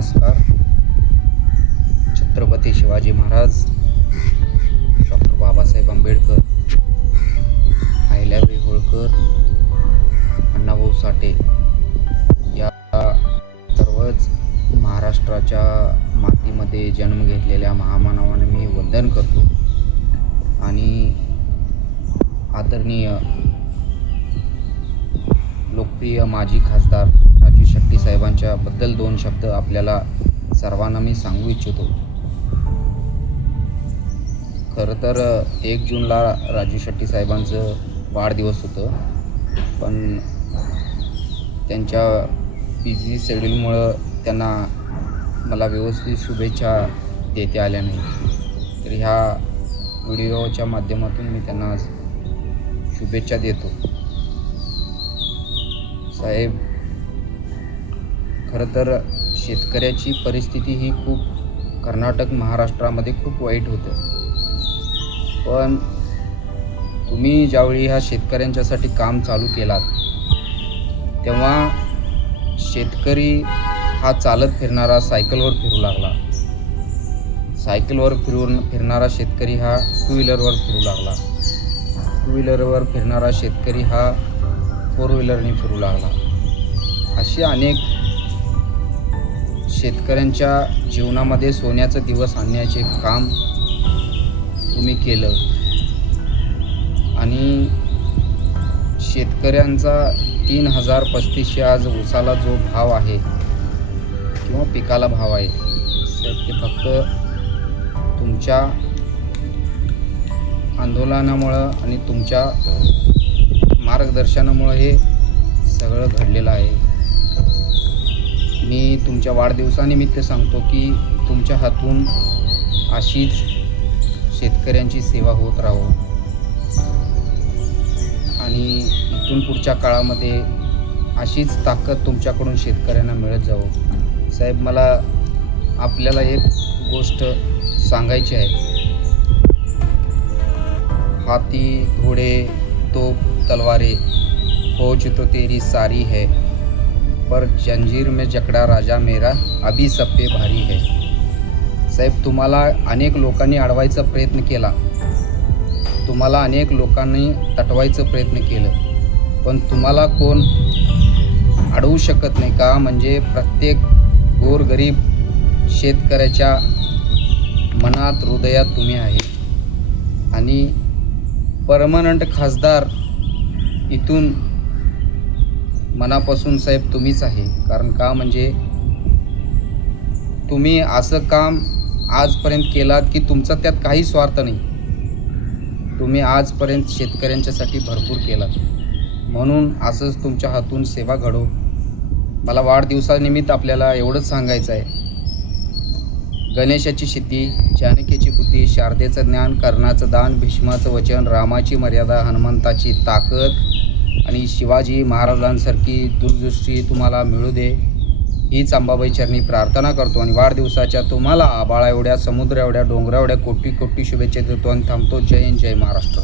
नमस्कार. छत्रपती शिवाजी महाराज, डॉक्टर बाबासाहेब आंबेडकर, अहिल्याबाई होळकर, अण्णाभाऊ साठे या सर्वच महाराष्ट्राच्या मातीमध्ये जन्म घेतलेल्या महामानवांना मी वंदन करतो. आणि आदरणीय लोकप्रिय माजी खासदार राजू शेट्टी साहेबांच्या बद्दल दोन शब्द आपल्याला सर्वांना मी सांगू इच्छितो. खरं तर 1 जूनला राजू शेट्टी साहेबांचं वाढदिवस होतं, पण त्यांच्या बिझी शेड्यूलमुळं त्यांना मला व्यवस्थित शुभेच्छा देता आल्या नाही. तर ह्या व्हिडिओच्या माध्यमातून मी त्यांना शुभेच्छा देतो. साहेब, खरं तर शेतकऱ्याची परिस्थिती ही खूप कर्नाटक महाराष्ट्रामध्ये खूप वाईट होतं, पण तुम्ही ज्यावेळी ह्या शेतकऱ्यांच्यासाठी काम चालू केलात तेव्हा शेतकरी हा चालत फिरणारा सायकलवर फिरू लागला. सायकलवर फिरणारा शेतकरी हा टू व्हीलरवर फिरू लागला. टू व्हीलरवर फिरणारा शेतकरी हा 4 व्हीलरने फिरू लागला. असे अनेक शेतकऱ्यांच्या जीवनामध्ये सोन्याचा दिवस आणण्याचे काम तुम्ही केलं. आणि शेतकऱ्यांचा 3035 आज ऊसाला जो भाव आहे किंवा पिकाला भाव आहे, ते फक्त तुमच्या आंदोलनामुळं आणि तुमच्या मार्गदर्शनामुळं हे सगळं घडलेलं आहे. मी तुमच्या वाढदिवसानिमित्त सांगतो की तुमच्या हातून अशीच शेतकऱ्यांची सेवा होत राहो आणि इथून पुढच्या काळामध्ये अशीच ताकद तुमच्याकडून शेतकऱ्यांना मिळत जावो. साहेब, मला आपल्याला एक गोष्ट सांगायची आहे. हाथी, घोडे, तोप, तलवारें, फौज तो तेरी सारी है, पर जंजीर में जकड़ा राजा मेरा अभी सब पे भारी है. साहेब, तुम्हाला अनेक लोकांनी अडवायचा प्रयत्न केला, तुम्हाला अनेक लोकांनी तटवायचा प्रयत्न केलं, पण तुम्हाला कोण अडवू शकत नाही का? म्हणजे प्रत्येक गोरगरीब शेतकऱ्याच्या मनात, हृदयात तुम्ही आहे. आणि परमनंट खासदार इथून मनापासून साहेब तुम्हीच आहे. कारण का, म्हणजे तुम्ही असं काम आजपर्यंत केलात की तुमचा त्यात काही स्वार्थ नाही. तुम्ही आजपर्यंत शेतकऱ्यांच्यासाठी भरपूर केलात, म्हणून असंच तुमच्या हातून सेवा घडो. मला वाढदिवसानिमित्त आपल्याला एवढंच सांगायचं आहे. गणेशाची सिद्धी, जानकीची बुद्धी, शारदेचं ज्ञान, कर्णाचं दान, भीष्माचं वचन, रामाची मर्यादा, हनुमंताची ताकद आणि शिवाजी महाराजांसारखी दूरदृष्टी तुम्हाला मिळू दे, हीच अंबाबाई चरणी प्रार्थना करतो. आणि वाढदिवसाच्या तुम्हाला आबाळा एवढ्या, समुद्र एवढ्या, डोंगरा एवढ्या कोटी कोटी शुभेच्छा देतो आणि थांबतो. जय हिंद, जय महाराष्ट्र.